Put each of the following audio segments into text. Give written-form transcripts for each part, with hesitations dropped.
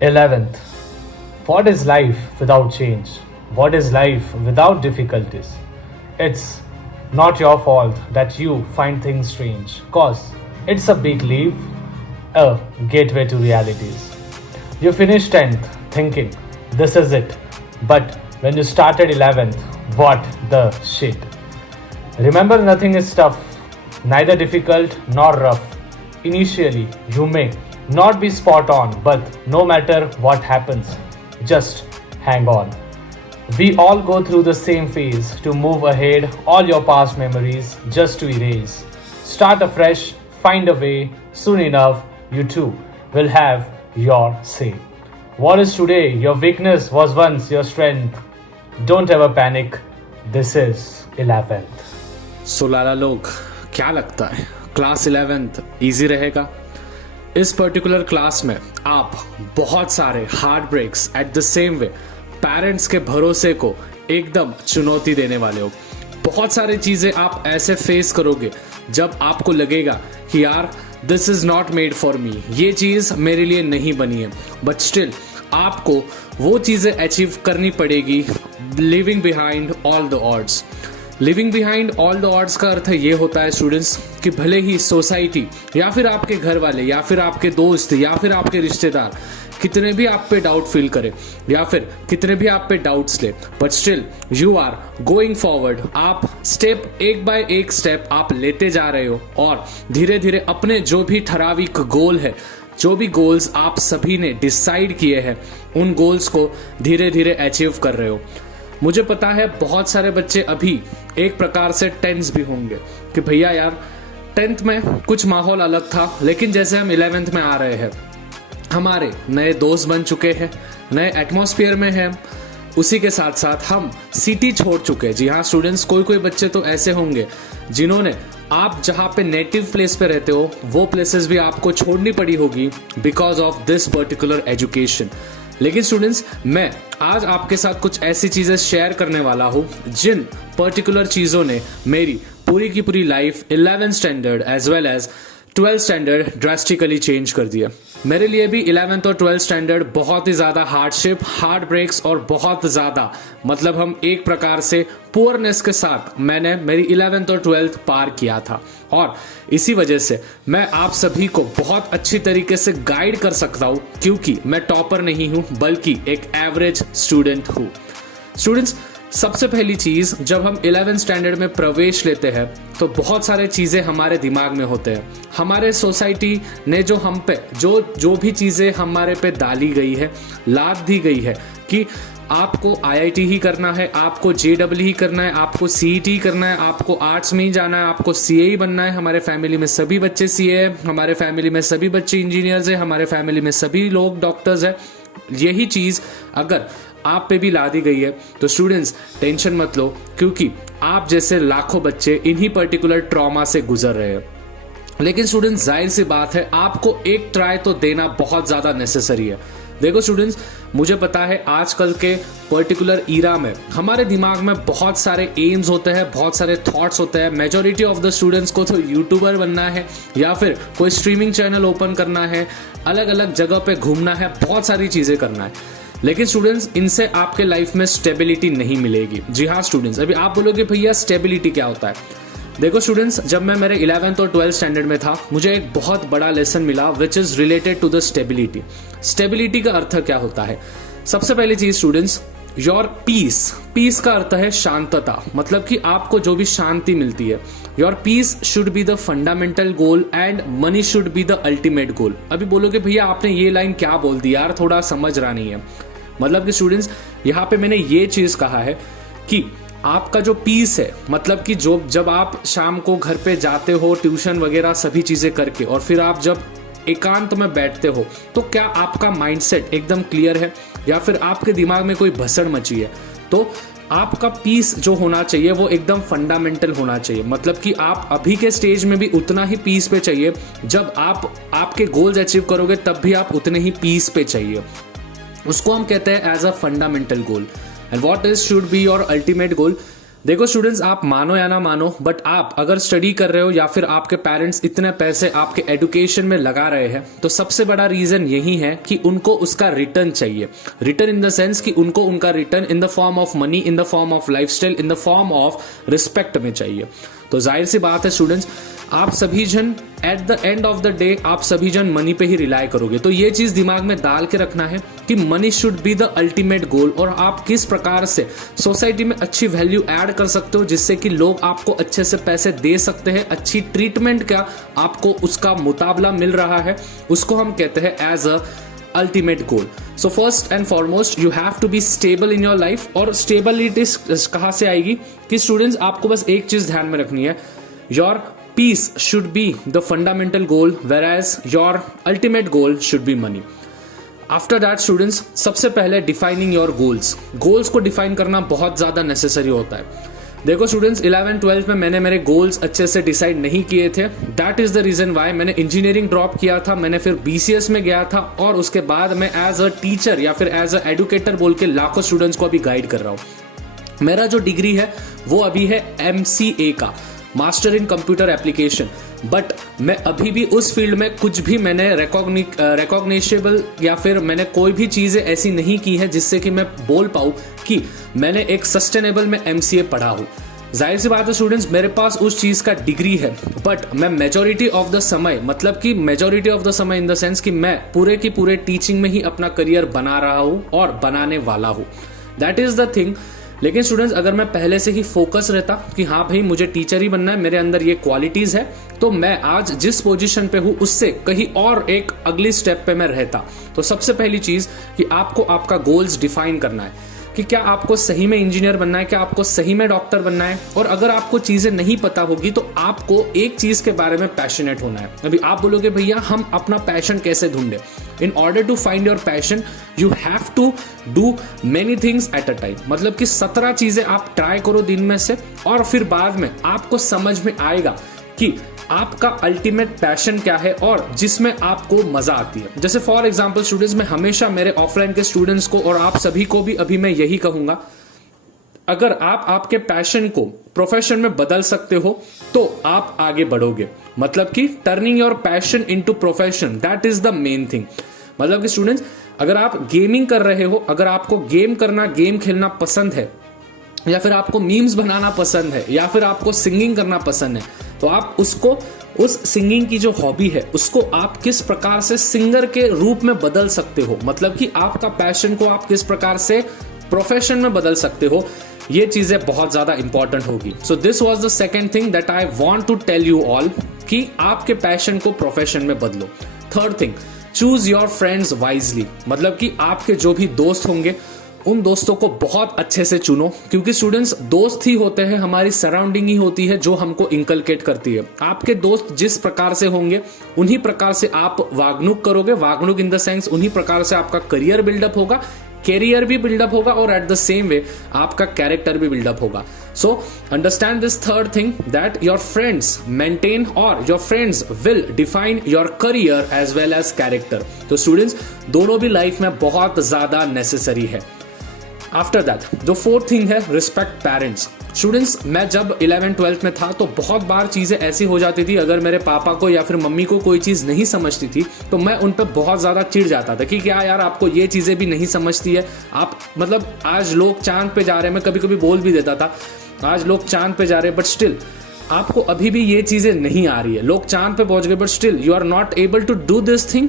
11th. What is life without change? What is life without difficulties? It's not your fault that you find things strange, cause it's a big leap, a gateway to realities. You finished 10th thinking, this is it. But when you started 11th, what the shit? Remember, nothing is tough, neither difficult nor rough. Initially, you may not be spot on, but no matter what happens, just hang on. We all go through the same phase to move ahead, all your past memories just to erase. Start afresh, find a way, soon enough, you too will have your say. What is today your weakness was once your strength. Don't ever panic. This is 11th. सो लाला लोग, क्या लगता है class 11th easy रहेगा? इस particular class में आप बहुत सारे heart breaks at the same way parents के भरोसे को एकदम चुनौती देने वाले हो। बहुत सारी चीजें आप ऐसे फेस करोगे जब आपको लगेगा कि यार this is not made for me, ये चीज मेरे लिए नहीं बनी है, बट स्टिल आपको वो चीजें अचीव करनी पड़ेगी living behind all the odds. Living behind all the odds का अर्थ ये होता है स्टूडेंट्स कि भले ही सोसाइटी या फिर आपके घर वाले या फिर आपके दोस्त या फिर आपके रिश्तेदार कितने भी आप पे डाउट फील करे या फिर कितने भी आप पे डाउट्स ले, but still you are going forward. आप स्टेप एक बाय एक स्टेप आप लेते जा रहे हो और धीरे धीरे अपने जो भी ठराविक गोल है, जो भी गोल्स आप सभी ने डिसाइड किए हैं, उन गोल्स को धीरे धीरे अचीव कर रहे हो। मुझे पता है बहुत सारे बच्चे अभी एक प्रकार से टेंस भी होंगे कि भैया यार 10th में कुछ माहौल अलग था, लेकिन जैसे हम 11th में आ रहे हैं हमारे नए दोस्त बन चुके हैं, नए एटमॉस्फेयर में हैं, उसी के साथ साथ हम सिटी छोड़ चुके हैं। जी हाँ स्टूडेंट्स, कोई कोई बच्चे तो ऐसे होंगे जिन्होंने आप जहाँ पे नेटिव प्लेस पे रहते हो वो प्लेसेस भी आपको छोड़नी पड़ी होगी because of this particular education. लेकिन स्टूडेंट्स, मैं आज आपके साथ कुछ ऐसी चीजें शेयर करने वाला हूं जिन पर्टिकुलर चीजों ने मेरी पूरी की पूरी life 11th standard as well as 12th standard drastically change कर दिया। मेरे लिए भी 11th और 12th स्टैंडर्ड बहुत ही ज्यादा हार्डशिप, हार्ड ब्रेक्स और बहुत ज्यादा मतलब हम एक प्रकार से पुअरनेस के साथ मैंने मेरी 11th और 12th पार किया था। और इसी वजह से मैं आप सभी को बहुत अच्छी तरीके से गाइड कर सकता हूं, क्योंकि मैं टॉपर नहीं हूं बल्कि एक एवरेज स्टूडेंट हूं। स्टूडेंट्स, सबसे पहली चीज, जब हम 11th स्टैंडर्ड में प्रवेश लेते हैं तो बहुत सारे चीजें हमारे दिमाग में होते हैं। हमारे सोसाइटी ने जो हम पे जो भी चीजें हमारे पे डाली गई है, लाद दी गई है कि आपको IIT ही करना है, आपको JEE ही करना है, आपको CET ही करना है, आपको आर्ट्स में ही जाना है, आपको CA ही बनना है। हमारे फैमिली में सभी बच्चे CA है, हमारे फैमिली में सभी बच्चे इंजीनियर्स है, हमारे फैमिली में सभी लोग डॉक्टर्स है। यही चीज अगर आप पे भी ला दी गई है तो स्टूडेंट्स टेंशन मत लो, क्योंकि आप जैसे लाखों बच्चे इन्हीं पर्टिकुलर ट्रॉमा से गुजर रहे हैं। लेकिन स्टूडेंट्स, जाहिर सी बात है आपको एक ट्राई तो देना बहुत ज्यादा नेसेसरी है। देखो स्टूडेंट्स, मुझे पता है आजकल के पर्टिकुलर ईरा में हमारे दिमाग में बहुत सारे एम्स होते हैं, बहुत सारे थॉट्स होते हैं। मेजॉरिटी ऑफ द स्टूडेंट्स को तो यूट्यूबर बनना है या फिर कोई स्ट्रीमिंग चैनल ओपन करना है, अलग अलग जगह पे घूमना है, बहुत सारी चीजें करना है। लेकिन स्टूडेंट्स, इनसे आपके लाइफ में स्टेबिलिटी नहीं मिलेगी। जी हाँ स्टूडेंट्स, अभी आप बोलोगे भैया स्टेबिलिटी क्या होता है? देखो स्टूडेंट्स, जब मैं मेरे 11th और 12th स्टैंडर्ड में था मुझे एक बहुत बड़ा लेसन मिला which is related to the stability. Stability का अर्थ क्या होता है? सबसे पहली चीज स्टूडेंट्स, योर पीस। पीस का अर्थ है शांतता, मतलब कि आपको जो भी शांति मिलती है। Your peace should be the fundamental goal and money should be the ultimate goal. अभी बोलोगे भैया आपने ये लाइन क्या बोल दी यार, थोड़ा समझ रहा नहीं है। मतलब कि स्टूडेंट्स, यहाँ पे मैंने ये चीज कहा है कि आपका जो पीस है, मतलब कि जब आप शाम को घर पे जाते हो ट्यूशन वगैरह सभी चीजें करके और फिर आप जब एकांत में बैठते हो तो क्या आपका माइंडसेट एकदम क्लियर है या फिर आपके दिमाग में कोई भसड़ मची है? तो आपका पीस जो होना चाहिए वो एकदम फंडामेंटल होना चाहिए। मतलब कि आप अभी के स्टेज में भी उतना ही पीस पे चाहिए, जब आप आपके गोल्स अचीव करोगे तब भी आप उतने ही पीस पे चाहिए। उसको हम कहते हैं as a fundamental goal. And what is should be your ultimate goal? देखो स्टूडेंट्स, आप मानो या ना मानो, बट आप अगर स्टडी कर रहे हो या फिर आपके पेरेंट्स इतने पैसे आपके एजुकेशन में लगा रहे हैं, तो सबसे बड़ा रीजन यही है कि उनको उसका रिटर्न चाहिए। रिटर्न इन द सेंस कि उनको उनका return in the form of money, in the form of lifestyle, in the form of respect में चाहिए। तो जाहिर सी बात है स्टूडेंट्स, आप सभी जन at the end of the day आप सभी जन मनी पे ही रिलाई करोगे। तो ये चीज दिमाग में डाल के रखना है कि money should be the ultimate गोल, और आप किस प्रकार से सोसाइटी में अच्छी वैल्यू ऐड कर सकते हो जिससे कि लोग आपको अच्छे से पैसे दे सकते हैं, अच्छी ट्रीटमेंट का आपको उसका मुकाबला मिल रहा है, उसको हम कहते हैं as a ultimate goal. So first and foremost you have to be stable in your life. और स्टेबिलिटी कहां से आएगी कि स्टूडेंट्स आपको बस एक चीज ध्यान में रखनी है, your peace should be the fundamental goal, whereas your ultimate goal should be money. After that students, सबसे पहले defining your goals. Goals को define करना बहुत ज़्यादा necessary होता है। देखो स्टूडेंट्स, 11-12 में मैंने मेरे गोल्स अच्छे से डिसाइड नहीं किए थे। That is the reason why मैंने इंजीनियरिंग ड्रॉप किया था, मैंने फिर BCS में गया था, और उसके बाद मैं एज अ टीचर या फिर एज अ एडुकेटर बोल के लाखों स्टूडेंट्स को अभी गाइड कर रहा हूँ। मेरा जो डिग्री है वो अभी है MCA का, master in computer application. But मैं अभी भी उस फील्ड में कुछ भी मैंने रिकॉग्निशेबल या फिर मैंने कोई भी चीजें ऐसी नहीं की है जिससे कि मैं बोल पाऊं कि मैंने एक सस्टेनेबल में MCA पढ़ा हूं। जाहिर सी बात है स्टूडेंट्स, मेरे पास उस चीज का डिग्री है, बट मैं मेजोरिटी ऑफ द समय, मतलब कि मेजोरिटी ऑफ द समय इन द सेंस कि मैं पूरे की पूरे टीचिंग में ही अपना करियर बना रहा हूं और बनाने वाला हूं। That is the thing. लेकिन स्टूडेंट्स, अगर मैं पहले से ही फोकस रहता कि हाँ भाई मुझे टीचर ही बनना है, मेरे अंदर ये क्वालिटीज है, तो मैं आज जिस पोजीशन पे हूँ उससे कहीं और एक अगली स्टेप पे मैं रहता। तो सबसे पहली चीज कि आपको आपका गोल्स डिफाइन करना है कि क्या आपको सही में इंजीनियर बनना है, क्या आपको सही में डॉक्टर बनना है। और अगर आपको चीजें नहीं पता होगी तो आपको एक चीज के बारे में पैशनेट होना है। अभी आप बोलोगे भैया हम अपना पैशन कैसे ढूंढे? In order to find your passion you have to do many things at a time. मतलब कि 17 चीजें आप ट्राई करो दिन में से, और फिर बाद में आपको समझ में आएगा कि आपका अल्टीमेट पैशन क्या है और जिसमें आपको मजा आती है। जैसे फॉर एग्जांपल स्टूडेंट्स, मैं हमेशा मेरे ऑफलाइन के स्टूडेंट्स को और आप सभी को भी अभी मैं यही कहूंगा, अगर आप आपके पैशन को प्रोफेशन में बदल सकते हो तो आप आगे बढ़ोगे। मतलब कि turning your passion into profession, that is the main thing. मतलब कि स्टूडेंट्स, अगर आप गेमिंग कर रहे हो, अगर आपको गेम खेलना पसंद है, या फिर आपको मीम्स बनाना पसंद है, या फिर आपको सिंगिंग करना पसंद है, तो आप उसको, उस सिंगिंग की जो हॉबी है उसको आप किस प्रकार से सिंगर के रूप में बदल सकते हो, मतलब कि आपका पैशन को आप किस प्रकार से प्रोफेशन में बदल सकते हो, ये चीजें बहुत ज्यादा इंपॉर्टेंट होगी। So this was the second thing that I want to tell you all, कि आपके पैशन को प्रोफेशन में बदलो। Third thing, choose your friends wisely. मतलब कि आपके जो भी दोस्त होंगे उन दोस्तों को बहुत अच्छे से चुनो, क्योंकि स्टूडेंट्स दोस्त ही होते हैं, हमारी सराउंडिंग ही होती है जो हमको इंकलकेट करती है। आपके दोस्त जिस प्रकार से होंगे उन्हीं प्रकार से आप वागणुक करोगे। वागणुक इन द सेंस उन्हीं प्रकार से आपका करियर बिल्डअप होगा, कैरियर भी बिल्डअप होगा, और एट द सेम वे आपका कैरेक्टर भी बिल्डअप होगा। So understand this third thing, that your friends maintain or your friends will define your career as well as character. तो स्टूडेंट्स, दोनों भी लाइफ में बहुत ज्यादा नेसेसरी है। आफ्टर दैट जो फोर्थ थिंग है, रिस्पेक्ट पेरेंट्स। स्टूडेंट्स, मैं जब 11-12 में था तो बहुत बार चीजें ऐसी हो जाती थी, अगर मेरे पापा को या फिर मम्मी को कोई चीज नहीं समझती थी तो मैं उन पर बहुत ज्यादा चिढ़ जाता था कि क्या यार आपको ये चीजें भी नहीं समझती है आप, मतलब आज लोग चांद पे जा रहे हैं, मैं कभी कभी बोल भी देता था आज लोग चांद पे जा रहे हैं, बट स्टिल आपको अभी भी ये चीजें नहीं आ रही है। लोग चांद पे पहुंच गए but still you are not able to do this thing.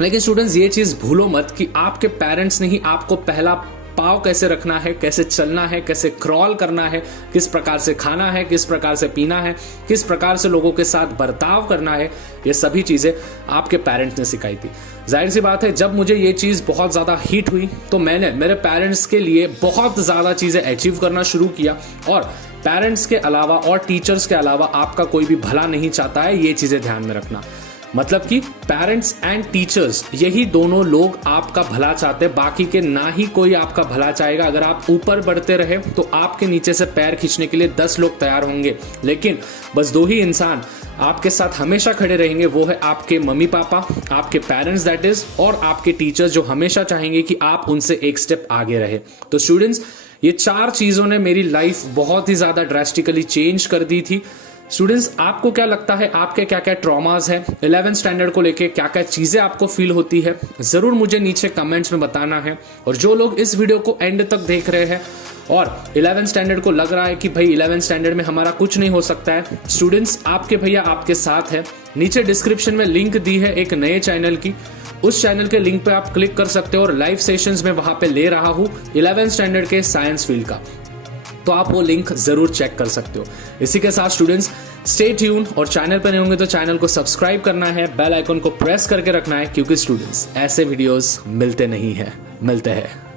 लेकिन स्टूडेंट्स, ये चीज भूलो मत कि आपके पेरेंट्स ने ही आपको पहला पाव कैसे रखना है, कैसे चलना है, कैसे क्रॉल करना है, किस प्रकार से खाना है, किस प्रकार से पीना है, किस प्रकार से लोगों के साथ बर्ताव करना है, ये सभी चीजें आपके पेरेंट्स ने सिखाई थी। जाहिर सी बात है, जब मुझे ये चीज बहुत ज्यादा हिट हुई तो मैंने मेरे पेरेंट्स के लिए बहुत ज्यादा चीजें अचीव करना शुरू किया। और पेरेंट्स के अलावा और टीचर्स के अलावा आपका कोई भी भला नहीं चाहता है, ये चीजें ध्यान में रखना। मतलब कि पेरेंट्स एंड टीचर्स, यही दोनों लोग आपका भला चाहते हैं, बाकी के ना ही कोई आपका भला चाहेगा। अगर आप ऊपर बढ़ते रहे तो आपके नीचे से पैर खींचने के लिए 10 लोग तैयार होंगे, लेकिन बस 2 ही इंसान आपके साथ हमेशा खड़े रहेंगे, वो है आपके मम्मी पापा, आपके पेरेंट्स दैट इज, और आपके टीचर्स जो हमेशा चाहेंगे कि आप उनसे एक स्टेप आगे रहे। तो स्टूडेंट्स, ये 4 चीजों ने मेरी लाइफ बहुत ही ज्यादा ड्रास्टिकली चेंज कर दी थी। स्टूडेंट्स, आपको क्या लगता है, आपके क्या क्या ट्रॉमास हैं 11th स्टैंडर्ड को लेके, क्या क्या चीजें आपको फील होती है, जरूर मुझे नीचे कमेंट्स में बताना है। और जो लोग इस वीडियो को एंड तक देख रहे हैं और 11th स्टैंडर्ड को लग रहा है कि भाई 11th स्टैंडर्ड में हमारा कुछ नहीं हो सकता है, स्टूडेंट्स आपके भैया आपके साथ है। नीचे डिस्क्रिप्शन में लिंक दी है एक नए चैनल की, उस चैनल के लिंक पे आप क्लिक कर सकते हो और लाइव सेशंस में वहां पे ले रहा हूं 11th स्टैंडर्ड के साइंस फील्ड का, तो आप वो लिंक जरूर चेक कर सकते हो। इसी के साथ स्टूडेंट्स स्टे ट्यून, और चैनल पर नहीं होंगे तो चैनल को सब्सक्राइब करना है, बेल आइकन को प्रेस करके रखना है, क्योंकि स्टूडेंट्स ऐसे वीडियोस मिलते नहीं है, मिलते हैं